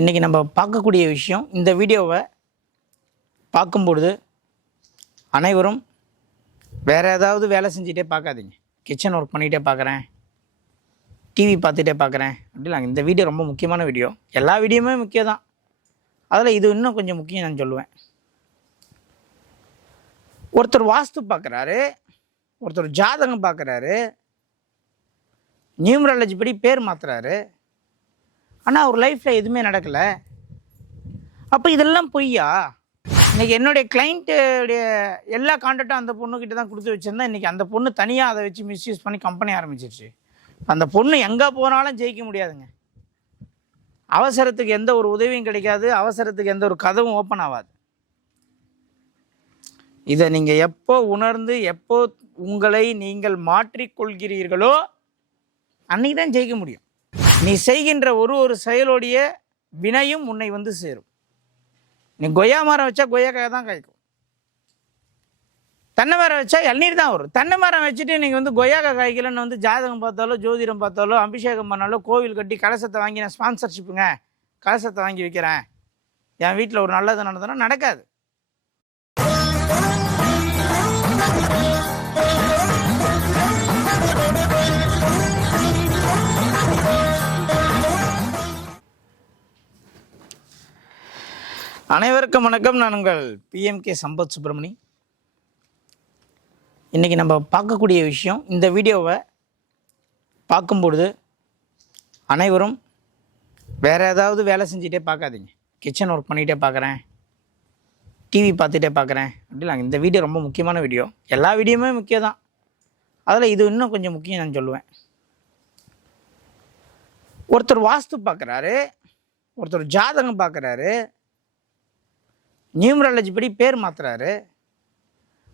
இன்றைக்கி நம்ம பார்க்கக்கூடிய விஷயம், இந்த வீடியோவை பார்க்கும்பொழுது அனைவரும் வேறு ஏதாவது வேலை செஞ்சுட்டே பார்க்காதீங்க. கிச்சன் ஒர்க் பண்ணிகிட்டே பார்க்குறேன், டிவி பார்த்துட்டே பார்க்குறேன் அப்படிலாம். இந்த வீடியோ ரொம்ப முக்கியமான வீடியோ. எல்லா வீடியோவுமே முக்கியம் தான், அதில் இது இன்னும் கொஞ்சம் முக்கியம் நான் சொல்லுவேன். ஒருத்தர் வாஸ்து பார்க்குறாரு, ஒருத்தர் ஜாதகம் பார்க்குறாரு, நியூமராலஜி படி பேர் மாற்றுறாரு, ஆனால் அவர் லைஃப்பில் எதுவுமே நடக்கலை. அப்போ இதெல்லாம் பொய்யா? இன்றைக்கி என்னுடைய கிளைண்ட்டுடைய எல்லா கான்டாக்டும் அந்த பொண்ணுக்கிட்ட தான் கொடுத்து வச்சுருந்தேன். இன்றைக்கி அந்த பொண்ணு தனியாக அதை வச்சு மிஸ்யூஸ் பண்ணி கம்பெனி ஆரம்பிச்சிருச்சு. அந்த பொண்ணு எங்கே போனாலும் ஜெயிக்க முடியாதுங்க. அவசரத்துக்கு எந்த ஒரு உதவியும் கிடைக்காது, அவசரத்துக்கு எந்த ஒரு கதவும் ஓப்பன் ஆகாது. இதை நீங்கள் எப்போ உணர்ந்து எப்போ உங்களை நீங்கள் மாற்றிக்கொள்கிறீர்களோ அன்றைக்கி தான் ஜெயிக்க முடியும். நீ செய்கின்ற ஒரு செயலோடைய வினையும் உன்னை வந்து சேரும். நீ கொய்யா மரம் வச்சா கொய்யாக்காய் தான் காய்க்கும், தென்னை மரம் வச்சா இளநீர் தான் வரும். தென்னை மரம் வச்சுட்டு நீங்கள் வந்து கொய்யாக்காய் காய்க்கலன்னு வந்து ஜாதகம் பார்த்தாலோ ஜோதிடம் பார்த்தாலோ அபிஷேகம் பண்ணாலோ கோவில் கட்டி கலசத்தை வாங்கி நான் ஸ்பான்சர்ஷிப்புங்க கலசத்தை வாங்கி வைக்கிறேன், என் வீட்டில் ஒரு நல்லது நடந்ததுன்னா நடக்காது. அனைவருக்கும் வணக்கம். நான் உங்கள் PMK சம்பத் சுப்பிரமணி. இன்றைக்கி நம்ம பார்க்கக்கூடிய விஷயம், இந்த வீடியோவை பார்க்கும்பொழுது அனைவரும் வேறு ஏதாவது வேலை செஞ்சுட்டே பார்க்காதீங்க. கிச்சன் ஒர்க் பண்ணிகிட்டே பார்க்குறேன், டிவி பார்த்துட்டே பார்க்குறேன் அப்படிலாம். இந்த வீடியோ ரொம்ப முக்கியமான வீடியோ. எல்லா வீடியோவுமே முக்கியம் தான், அதில் இது இன்னும் கொஞ்சம் முக்கியம் நான் சொல்லுவேன். ஒருத்தர் வாஸ்து பார்க்குறாரு, ஒருத்தர் ஜாதகம் பார்க்குறாரு, நியூமராலஜி படி பேர் மாற்றுறாரு,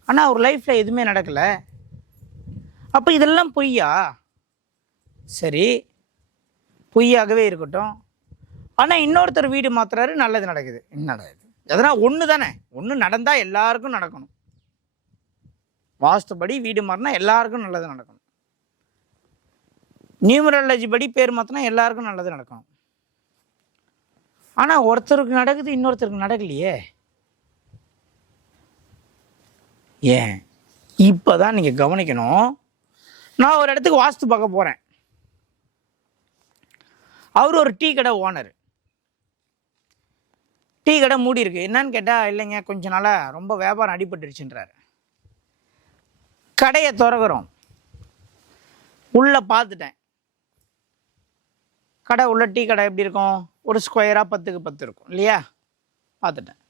ஆனால் அவர் லைஃப்பில் எதுவுமே நடக்கலை. அப்போ இதெல்லாம் பொய்யா? சரி, பொய்யாகவே இருக்கட்டும். ஆனால் இன்னொருத்தர் வீடு மாற்றுறாரு, நல்லது நடக்குது. என்ன நடக்குது? அதனால் ஒன்று தானே, ஒன்று நடந்தால் எல்லாருக்கும் நடக்கணும். வாஸ்துபடி வீடு மாறினா எல்லாருக்கும் நல்லது நடக்கணும். நியூமராலஜி படி பேர் மாற்றினா எல்லாருக்கும் நல்லது நடக்கணும். ஆனால் ஒருத்தருக்கு நடக்குது, இன்னொருத்தருக்கு நடக்கலையே. ஏன்? இப்போ தான் நீங்கள் கவனிக்கணும். நான் ஒரு இடத்துக்கு வாஸ்து பார்க்க போகிறேன். அவர் ஒரு டீ கடை ஓனர். டீ கடை மூடி இருக்கு. என்னன்னு கேட்டால், இல்லைங்க கொஞ்ச நாளாக ரொம்ப வியாபாரம் அடிபட்டுருச்சுன்றார். கடையை திறக்கிறோம், உள்ளே பார்த்துட்டேன். கடை உள்ள டீ கடை எப்படி இருக்கும்? ஒரு ஸ்கொயராக 10க்கு 10 இருக்கும் இல்லையா? பார்த்துட்டேன்.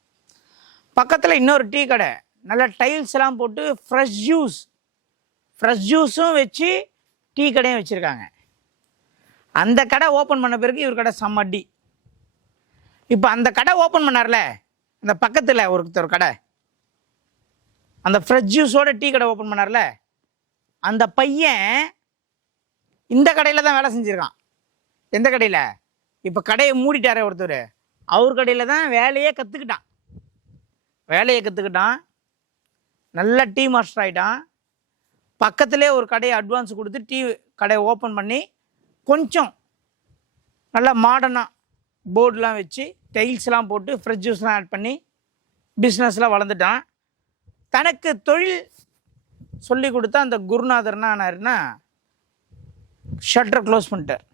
பக்கத்தில் இன்னொரு டீ கடை, நல்ல டைல்ஸ் எல்லாம் போட்டு ஃப்ரெஷ் ஜூஸும் வச்சு டீ கடையும் வச்சுருக்காங்க. அந்த கடை ஓப்பன் பண்ண பிறகு இவர் கடை செம்மடி. இப்போ அந்த கடை ஓப்பன் பண்ணார்ல, அந்த பக்கத்தில் ஒருத்தர் கடை, அந்த ஃப்ரெஷ் ஜூஸோட டீ கடை ஓப்பன் பண்ணார்ல, அந்த பையன் இந்த கடையில் தான் வேலை செஞ்சுருக்கான். எந்த கடையில்? இப்போ கடையை மூடிட்டாரே ஒருத்தர், அவர் கடையில் தான் வேலையே கற்றுக்கிட்டான். நல்ல டீ மாஸ்டர் ஆகிட்டான். பக்கத்துலேயே ஒரு கடையை அட்வான்ஸ் கொடுத்து டீ கடையை ஓப்பன் பண்ணி கொஞ்சம் நல்லா மாடர்னாக போர்டெலாம் வச்சு டைல்ஸ்லாம் போட்டு ஃப்ரெஷ் ஜூஸ்லாம் ஆட் பண்ணி பிஸ்னஸ்லாம் வளர்ந்துட்டான். தனக்கு தொழில் சொல்லி கொடுத்தா அந்த குருநாதர்னா ஆனாருன்னா ஷட்டரை க்ளோஸ் பண்ணிட்டார்.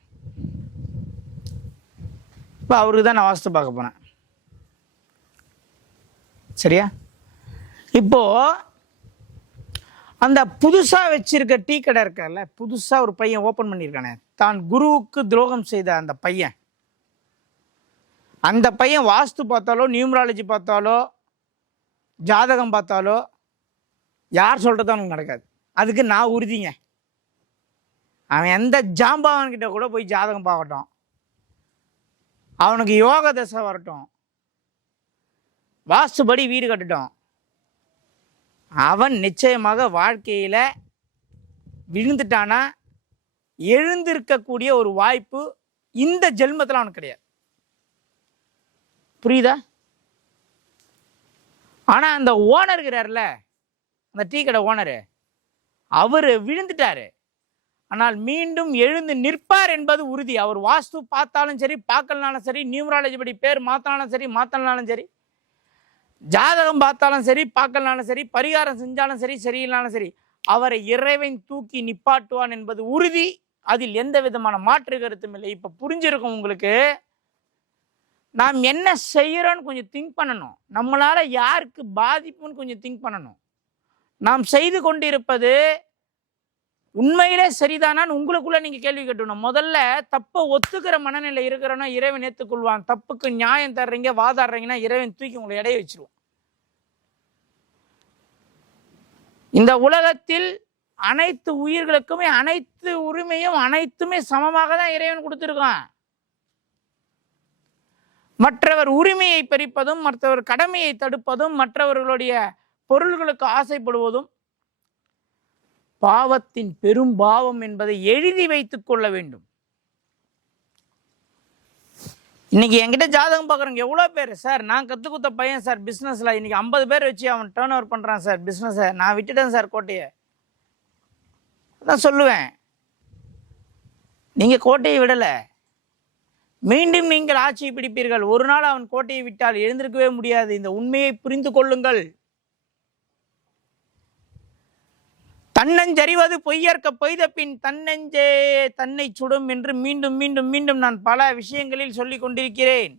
இப்போ அவருக்கு தான் நான் வாஸ்து பார்க்க போனேன். சரியா? இப்போது அந்த புதுசாக வச்சிருக்க டீ கடை இருக்கல, புதுசாக ஒரு பையன் ஓப்பன் பண்ணியிருக்கானே, தான் குருவுக்கு துரோகம் செய்த அந்த பையன் வாஸ்து பார்த்தாலோ நியூமராலஜி பார்த்தாலோ ஜாதகம் பார்த்தாலோ யார் சொல்கிறது அவனுக்கு நடக்காது. அதுக்கு நான் உறுதிங்க. அவன் எந்த ஜாம்பவான்கிட்ட கூட போய் ஜாதகம் பார்க்கட்டும், அவனுக்கு யோக தசை வரட்டும், வாஸ்துபடி வீடு கட்டட்டும், அவன் நிச்சயமாக வாழ்க்கையில் விழுந்துட்டானா எழுந்திருக்கக்கூடிய ஒரு வாய்ப்பு இந்த ஜென்மத்தில் அவனுக்கு கிடையாது. புரியுதா? ஆனால் அந்த ஓனர் இருக்கிறார்ல, அந்த டீ கடை ஓனரு, அவர் விழுந்துட்டாரு. ஆனால் மீண்டும் எழுந்து நிற்பார் என்பது உறுதி. அவர் வாஸ்து பார்த்தாலும் சரி, பார்க்கலனாலும் சரி, நியூமராலஜி படி பேர் மாற்றினாலும் சரி, மாற்றலனாலும் சரி, ஜாதகம் பார்த்தாலும் சரி, பார்க்கலனாலும் சரி, பரிகாரம் செஞ்சாலும் சரி, சரியில்லைனாலும் சரி, அவரை இறைவன் தூக்கி நிப்பாட்டுவான் என்பது உறுதி. அதில் எந்த விதமான மாற்று கருத்தும் இல்லை. இப்போ புரிஞ்சிருக்கும் உங்களுக்கு. நாம் என்ன செய்கிறோன்னு கொஞ்சம் திங்க் பண்ணணும். நம்மளால் யாருக்கு பாதிப்புன்னு கொஞ்சம் திங்க் பண்ணணும். நாம் செய்து கொண்டிருப்பது உண்மையிலே சரிதானான்னு உங்களுக்குள்ள நீங்கள் கேள்வி கேட்டணும். முதல்ல தப்பை ஒத்துக்கிற மனநிலை இருக்கிறோன்னா இறைவன் ஏற்றுக்கொள்வான். தப்புக்கு நியாயம் தர்றீங்க, வாதாடுறீங்கன்னா இறைவன் தூக்கி உங்களை இடைய வச்சிருவான். இந்த உலகத்தில் அனைத்து உயிர்களுக்குமே அனைத்து உரிமையும் அனைத்துமே சமமாக தான் இறைவன் கொடுத்துருக்கான். மற்றவர் உரிமையை பறிப்பதும், மற்றவர் கடமையை தடுப்பதும், மற்றவர்களுடைய பொருள்களுக்கு ஆசைப்படுவதும் பாவத்தின் பெரும் பாவம் என்பதை எழுதி வைத்துக் கொள்ள வேண்டும். இன்னைக்கு என்கிட்ட ஜாதகம் பார்க்குறவங்க எவ்வளோ பேர் சார், நான் கற்றுக் கொடுத்த பையன் சார் பிஸ்னஸில் இன்னைக்கு 50 பேர் வச்சு அவன் டேர்ன் ஓவர் பண்ணுறான் சார் பிஸ்னஸை, நான் விட்டுட்டேன் சார் கோட்டையை. அதான் சொல்லுவேன், நீங்கள் கோட்டையை விடலை, மீண்டும் நீங்கள் ஆட்சியை பிடிப்பீர்கள். ஒரு நாள் அவன் கோட்டையை விட்டால் எழுந்திருக்கவே முடியாது. இந்த உண்மையை புரிந்து கொள்ளுங்கள். தன்னஞ்சறிவது பொய்யற்க பொய்த பின் தன்னஞ்சே தன்னை சுடும் என்று மீண்டும் மீண்டும் மீண்டும் நான் பல விஷயங்களில் சொல்லிக் கொண்டிருக்கிறேன்.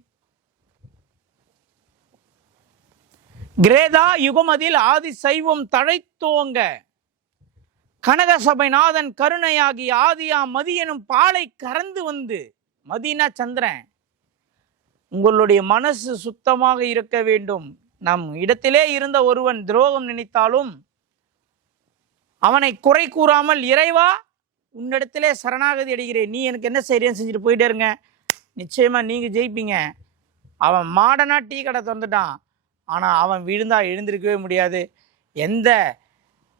கிரேதா யுகமதில் ஆதி சைவம் தழைத்தோங்க கனக சபைநாதன் கருணையாகி ஆதியா மதி எனும் பாலை கறந்து வந்து, மதினா சந்திரன், உங்களுடைய மனசு சுத்தமாக இருக்க வேண்டும். நம் இடத்திலே இருந்த ஒருவன் துரோகம் நினைத்தாலும் அவனை குறை கூறாமல், இறைவா உன்னிடத்திலே சரணாகதி அடைகிறேன், நீ எனக்கு என்ன செய்கிறேன்னு செஞ்சுட்டு போயிட்டே இருங்க, நிச்சயமா நீங்க ஜெயிப்பீங்க. அவன் மாடனா டீ கடை திறந்துட்டான், ஆனா அவன் விழுந்தா எழுந்திருக்கவே முடியாது. எந்த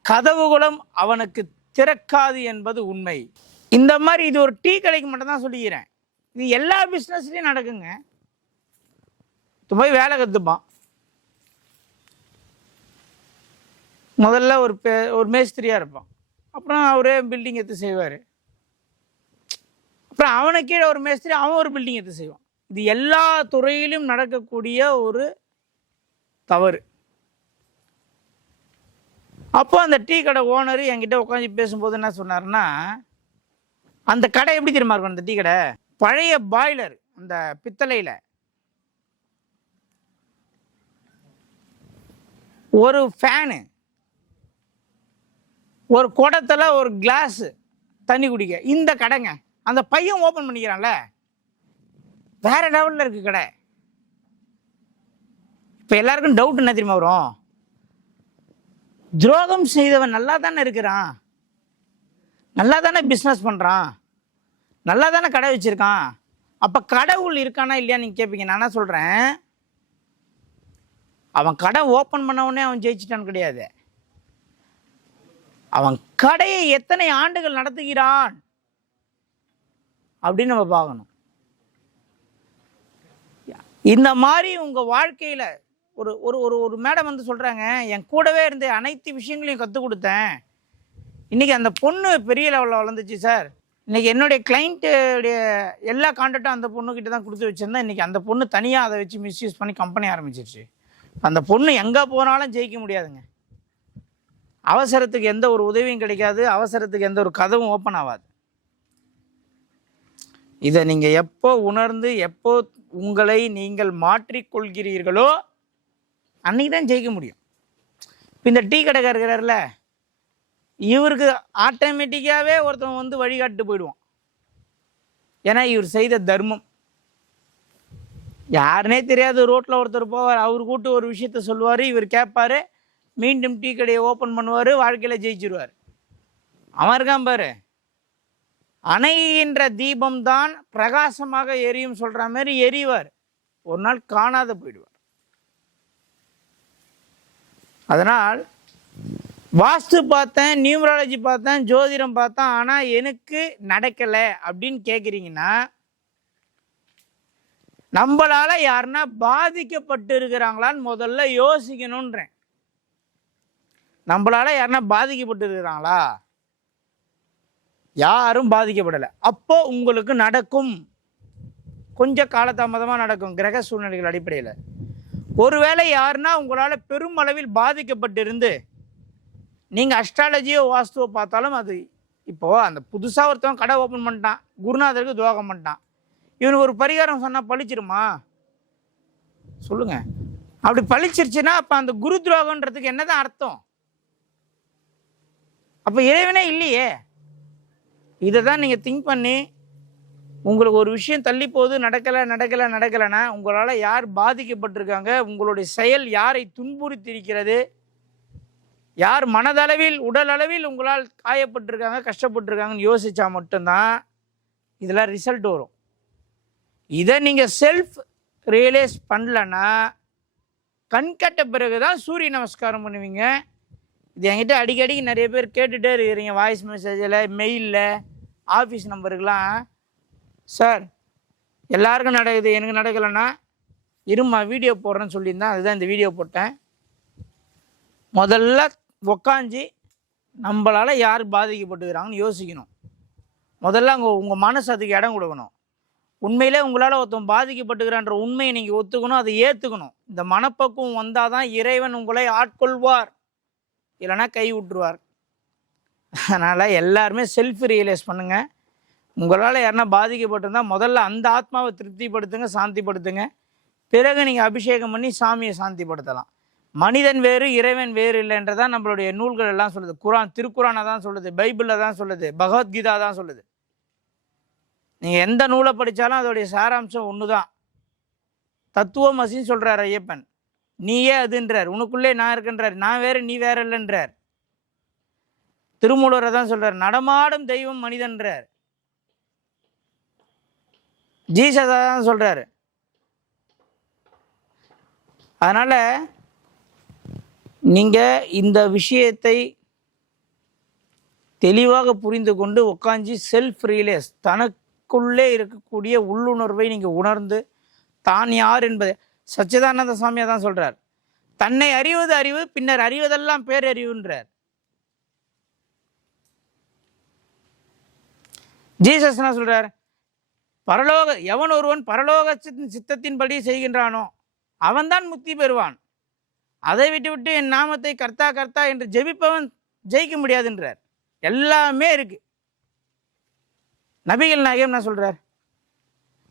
கதவுகளும் அவனுக்கு திறக்காது என்பது உண்மை. இந்த மாதிரி இது ஒரு டீ கடைக்கு மட்டும் தான் சொல்லிக்கிறேன். இது எல்லா பிஸ்னஸ்லையும் நடக்குங்க. போய் வேலை கற்றுப்பான். முதல்ல ஒரு மேஸ்திரியாக இருப்பான், அப்புறம் அவரே பில்டிங் எடுத்து செய்வார், அப்புறம் அவனை கீழே ஒரு மேஸ்திரி, அவன் ஒரு பில்டிங் எடுத்து செய்வான். இது எல்லா துறையிலும் நடக்கக்கூடிய ஒரு தவறு. அப்போ அந்த டீ கடை ஓனர் என்கிட்ட உட்காந்து பேசும்போது என்ன சொன்னார்னா, அந்த கடை எப்படி தெரியுமா இருக்கும், அந்த டீ கடை பழைய பாய்லர், அந்த பித்தளையில் ஒரு ஃபேனு, ஒரு குடத்துல ஒரு கிளாஸ் தண்ணி குடிக்க, இந்த கடைங்க. அந்த பையன் ஓப்பன் பண்ணிக்கிறான்ல, வேற லெவலில் இருக்கு கடை. இப்போ எல்லாருக்கும் டவுட் என்ன தெரியுமா வரும், துரோகம் செய்தவன் நல்லா தானே இருக்கிறான், நல்லா தானே பிஸ்னஸ் பண்ணுறான், நல்லா தானே கடை வச்சிருக்கான், அப்போ கடவுள் இருக்கானா இல்லையா நீங்கள் கேட்பீங்க. நான் என்ன சொல்கிறேன், அவன் கடை ஓப்பன் பண்ண உடனே அவன் ஜெயிச்சிட்டான்னு கிடையாது. அவன் கடையை எத்தனை ஆண்டுகள் நடத்துகிறான் அப்படின்னு நம்ம பார்க்கணும். இந்த மாதிரி உங்க வாழ்க்கையில ஒரு ஒரு ஒரு ஒரு மேடம் வந்து சொல்றாங்க, என் கூடவே இருந்து அனைத்து விஷயங்களையும் கற்றுக் கொடுத்தேன், இன்னைக்கு அந்த பொண்ணு பெரிய லெவலில் வளர்ந்துச்சு சார், இன்னைக்கு என்னுடைய கிளைண்ட்டுடைய எல்லா கான்டாக்டும் அந்த பொண்ணுக்கிட்ட தான் கொடுத்து வச்சிருந்தேன், இன்னைக்கு அந்த பொண்ணு தனியாக அதை வச்சு மிஸ்யூஸ் பண்ணி கம்பெனி ஆரம்பிச்சிருச்சு. அந்த பொண்ணு எங்கே போனாலும் ஜெயிக்க முடியாதுங்க. அவசரத்துக்கு எந்த ஒரு உதவியும் கிடைக்காது, அவசரத்துக்கு எந்த ஒரு கதவும் ஓப்பன் ஆகாது. இதை நீங்கள் எப்போ உணர்ந்து எப்போ உங்களை நீங்கள் மாற்றிக்கொள்கிறீர்களோ அன்னைக்கு தான் ஜெயிக்க முடியும். இப்போ இந்த டீ கடைக்காரர் இருக்கிறார்ல, இவருக்கு ஆட்டோமேட்டிக்காகவே ஒருத்தவங்க வந்து வழிகாட்டு போயிடுவான். ஏன்னா இவர் செய்த தர்மம். யாருனே தெரியாது, ரோட்டில் ஒருத்தர் போவார், அவர் கூட்டு ஒரு விஷயத்த சொல்லுவார், இவர் கேட்பார், மீண்டும் டீ கடையை ஓப்பன் பண்ணுவார், வாழ்க்கையில் ஜெயிச்சிருவார். அவன் இருக்கான் பாரு, அணைகின்ற தீபம் தான் பிரகாசமாக எரியும் சொல்கிற மாதிரி எரிவார், ஒரு நாள் காணாத போயிடுவார். அதனால் வாஸ்து பார்த்தேன், நியூமராலஜி பார்த்தேன், ஜோதிடம் பார்த்தேன், ஆனால் எனக்கு நடக்கலை அப்படின்னு கேட்குறீங்கன்னா, நம்மளால யாருன்னா பாதிக்கப்பட்டு இருக்கிறாங்களான்னு முதல்ல யோசிக்கணுன்றேன். நம்மளால யாருன்னா பாதிக்கப்பட்டு இருக்கிறாங்களா? யாரும் பாதிக்கப்படலை. அப்போ உங்களுக்கு நடக்கும், கொஞ்சம் காலதாமதமாக நடக்கும் கிரக சூழ்நிலைகள் அடிப்படையில். ஒருவேளை யாருன்னா உங்களால் பெரும் அளவில் பாதிக்கப்பட்டிருந்து நீங்கள் அஸ்ட்ராலஜியோ வாஸ்துவோ பார்த்தாலும் அது இப்போது அந்த புதுசாக ஒருத்தவன் கடை ஓப்பன் பண்ணிட்டான், குருநாதருக்கு துரோகம் பண்ணிட்டான், இவனுக்கு ஒரு பரிகாரம் சொன்னால் பழிச்சிருமா சொல்லுங்கள்? அப்படி பழிச்சிருச்சுன்னா அப்போ அந்த குரு துரோகன்றதுக்கு என்னதான் அர்த்தம்? அப்போ இறைவனே இல்லையே. இதை தான் நீங்கள் திங்க் பண்ணி உங்களுக்கு ஒரு விஷயம் தள்ளி போகுது, நடக்கலைன்னா உங்களால் யார் பாதிக்கப்பட்டிருக்காங்க, உங்களுடைய செயல் யாரை துன்புறுத்தியிருக்கிறது, யார் மனதளவில் உடல் அளவில் உங்களால் காயப்பட்டிருக்காங்க, கஷ்டப்பட்டிருக்காங்கன்னு யோசித்தா மட்டும்தான் இதெல்லாம் ரிசல்ட் வரும். இதை நீங்கள் செல்ஃப் ரியலைஸ் பண்ணலன்னா கண்கட்ட பிறகு தான் சூரிய நமஸ்காரம் பண்ணுவீங்க. இது என்கிட்ட அடிக்கடி நிறைய பேர் கேட்டுகிட்டே இருக்கிறீங்க, வாய்ஸ் மெசேஜில், மெயிலில், ஆஃபீஸ் நம்பருக்கெலாம். சார் எல்லாருக்கும் நடக்குது, எனக்கு நடக்கலைன்னா இருமா வீடியோ போடுறேன்னு சொல்லியிருந்தேன், அதுதான் இந்த வீடியோ போட்டேன். முதல்ல உக்காஞ்சி நம்மளால் யார் பாதிக்கப்பட்டுக்கிறாங்கன்னு யோசிக்கணும். முதல்ல அங்கே உங்கள் மனசு அதுக்கு இடம் கொடுக்கணும். உண்மையிலே உங்களால் ஒருத்தன் பாதிக்கப்பட்டுக்கிறான்ற உண்மையை நீங்கள் ஒத்துக்கணும், அதை ஏற்றுக்கணும். இந்த மனப்பக்குவம் வந்தால் தான் இறைவன் உங்களை ஆட்கொள்வார், இல்லைனா கை விட்டுருவார். அதனால் எல்லாருமே செல்ஃப் ரியலைஸ் பண்ணுங்கள். உங்களால் யாருன்னா பாதிக்கப்பட்டிருந்தால் முதல்ல அந்த ஆத்மாவை திருப்திப்படுத்துங்க, சாந்திப்படுத்துங்க. பிறகு நீங்கள் அபிஷேகம் பண்ணி சாமியை சாந்திப்படுத்தலாம். மனிதன் வேறு இறைவன் வேறு இல்லைன்றதான் நம்மளுடைய நூல்கள் எல்லாம் சொல்லுது. குரான், திருக்குறானை தான் சொல்லுது, பைபிளில் தான் சொல்லுது, பகவத்கீதா தான் சொல்லுது. நீங்கள் எந்த நூலை படித்தாலும் அதோடைய சாராம்சம் ஒன்று தான். தத்துவம் அசின்னு சொல்கிறார் ஐயப்பன், நீயே அதுன்றார், உனக்குள்ளே நான் இருக்குன்றார், நான் வேறு நீ வேற இல்லைன்றார். திருமூலரை தான் சொல்கிறார், நடமாடும் தெய்வம் மனிதன்றார். ஜீசஸா தான் சொல்கிறாரு. அதனால் நீங்கள் இந்த விஷயத்தை தெளிவாக புரிந்து கொண்டு உட்காந்து செல்ஃப் ரியலைஸ், தனக்குள்ளே இருக்கக்கூடிய உள்ளுணர்வை நீங்கள் உணர்ந்து தான் யார் என்பதை சச்சிதானந்த சுவாமியாக தான் சொல்கிறார். தன்னை அறிவது அறிவு, பின்னர் அறிவதெல்லாம் பேரறிவுன்றார். ஜீசஸ் என்ன சொல்கிறார்? எவன் ஒருவன் பரலோக சித்தத்தின்படி செய்கின்றானோ அவன்தான் முக்தி பெறுவான். அதை விட்டு என் நாமத்தை கர்த்தா கர்த்தா என்று ஜெபிப்பவன் ஜெயிக்க முடியாதுன்றார். எல்லாமே இருக்கு. நபிகள் நாயகம் என்ன சொல்றார்?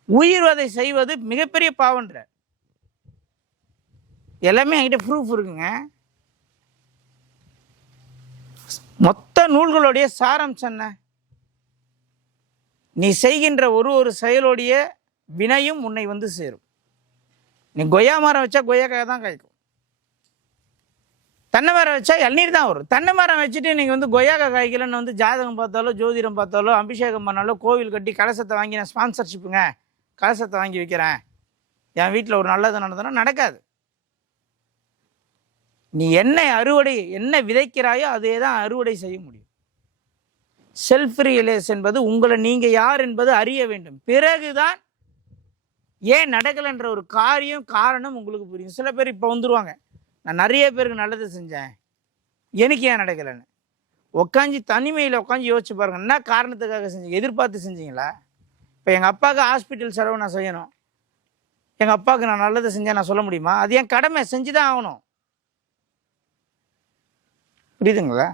உயிர்வதை செய்வது மிகப்பெரிய பாவன்றார். எல்லாமே என்கிட்ட ப்ரூஃப் இருக்குங்க. மொத்த நூல்களுடைய சாராம்சம் என்ன? நீ செய்கின்ற ஒரு செயலுடைய வினையும் உன்னை வந்து சேரும். நீ கொய்யா மரம் வச்சா கொய்யாக்காய் தான் காய்க்கும், தென்னை மரம் வச்சா இளநீர் தான் வரும். தென்னை மரம் வச்சுட்டு நீங்கள் கொய்யாக்காய் காய்க்கலன்னு ஜாதகம் பார்த்தாலோ ஜோதிடம் பார்த்தாலோ அபிஷேகம் பண்ணாலோ கோவில் கட்டி கலசத்தை வாங்கி நான் ஸ்பான்சர்ஷிப்புங்க கலசத்தை வாங்கி வைக்கிறேன், என் வீட்டில் ஒரு நல்லது நடந்ததுன்னா நடக்காது. நீ என்ன விதைக்கிறாயோ அதே தான் அறுவடை செய்ய முடியும். செல்ஃப் ரியலைஸ் என்பது உங்களை நீங்கள் யார் என்பது அறிய வேண்டும். பிறகுதான் ஏன் நடக்கலைன்ற ஒரு காரணம் உங்களுக்கு புரியும். சில பேர் இப்போ வந்துடுவாங்க, நான் நிறைய பேருக்கு நல்லது செஞ்சேன், எனக்கு ஏன் நடக்கலைன்னு. உட்காந்து தனிமையில் உட்காந்து யோசிச்சு பாருங்க, என்ன காரணத்துக்காக செஞ்சீங்க? எதிர்பார்த்து செஞ்சீங்களா? இப்போ எங்கள் அப்பாவுக்கு ஹாஸ்பிட்டல் செலவு நான் செய்யணும், எங்கள் அப்பாவுக்கு நான் நல்லது செஞ்சேன் நான் சொல்ல முடியுமா? அது என் கடமை, செஞ்சு தான் ஆகணும். புரியுதுங்களா?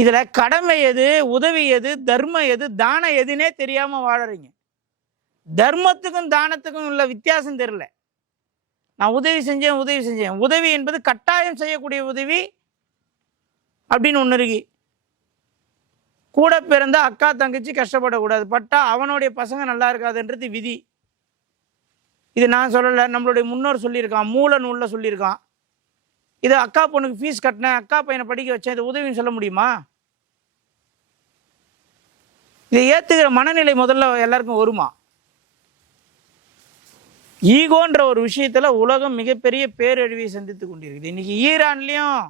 இதில் கடமை எது, உதவி எது, தர்மம் எது, தானம் எதுன்னே தெரியாமல் வாழறீங்க. தர்மத்துக்கும் தானத்துக்கும் உள்ள வித்தியாசம் தெரியல. நான் உதவி செஞ்சேன். உதவி என்பது கட்டாயம் செய்யக்கூடிய உதவி அப்படின்னு ஒன்று இருக்கு. கூட பிறந்த அக்கா தங்கச்சி கஷ்டப்படக்கூடாது, பட்டா அவனுடைய பசங்க நல்லா இருக்காதுன்றது விதி. இது நான் சொல்லலை, நம்மளுடைய முன்னோர் சொல்லியிருக்கான், மூல நூலில் சொல்லியிருக்கான். இது அக்கா பொண்ணுக்கு ஃபீஸ் கட்டினேன், அக்கா பையனை படிக்க வச்சேன், இது உதவின்னு சொல்ல முடியுமா? இதை ஏற்றுக்கிற மனநிலை முதல்ல எல்லாருக்கும் வருமா? ஈகோன்ற ஒரு விஷயத்தில் உலகம் மிகப்பெரிய பேரழிவை சந்தித்து கொண்டிருக்குது. இன்னைக்கு ஈரான்லேயும்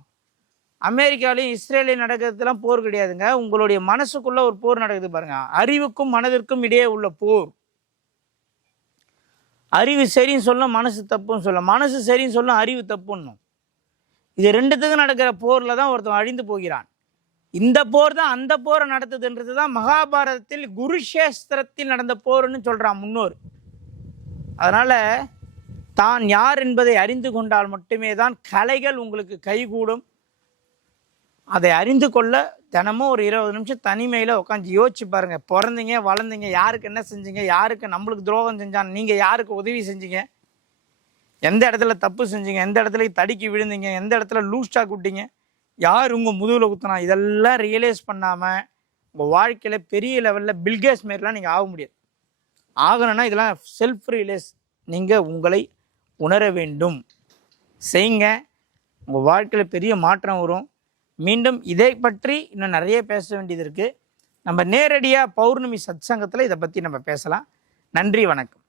அமெரிக்காலையும் இஸ்ரேலையும் நடக்கிறதுலாம் போர் கிடையாதுங்க, உங்களுடைய மனசுக்குள்ள ஒரு போர் நடக்குது பாருங்க. அறிவுக்கும் மனதிற்கும் இடையே உள்ள போர். அறிவு சரின்னு சொல்லும், மனசு தப்புன்னு சொல்லும், மனசு சரின்னு சொல்லும், அறிவு தப்புன்னும். இது ரெண்டுத்துக்கும் நடக்கிற போரில் தான் ஒருத்தன் அழிந்து போகிறான். இந்த போர் தான் அந்த போரை நடத்துதுன்றது தான் மகாபாரதத்தில் குருஷேஸ்திரத்தில் நடந்த போர்னு சொல்கிறான் முன்னோர். அதனால் தான் யார் என்பதை அறிந்து கொண்டால் மட்டுமே தான் கலைகள் உங்களுக்கு கைகூடும். அதை அறிந்து கொள்ள தினமும் ஒரு 20 நிமிஷம் தனிமையில் உட்காந்து யோசிச்சு பாருங்கள். பிறந்தீங்க, வளர்ந்தீங்க, யாருக்கு என்ன செஞ்சீங்க, யாருக்கு நம்மளுக்கு துரோகம் செஞ்சான், நீங்கள் யாருக்கு உதவி செஞ்சீங்க, எந்த இடத்துல தப்பு செஞ்சீங்க, எந்த இடத்துல தடுக்கி விழுந்தீங்க, எந்த இடத்துல லூஸ் ஸ்டாக் விட்டீங்க, யார் உங்கள் முதுகில் குத்துனா, இதெல்லாம் ரியலைஸ் பண்ணாமல் உங்கள் வாழ்க்கையில் பெரிய லெவலில் பில்கேட்ஸ் மாரிலாம் நீங்கள் ஆக முடியாது. ஆகணும்னா இதெல்லாம் செல்ஃப் ரியலைஸ் நீங்கள் உங்களை உணர வேண்டும். செய்யுங்க, உங்கள் வாழ்க்கையில் பெரிய மாற்றம் வரும். மீண்டும் இதை பற்றி இன்னும் நிறைய பேச வேண்டியது இருக்குது. நம்ம நேரடியாக பௌர்ணமி சத்சங்கத்தில் இதை பற்றி நம்ம பேசலாம். நன்றி, வணக்கம்.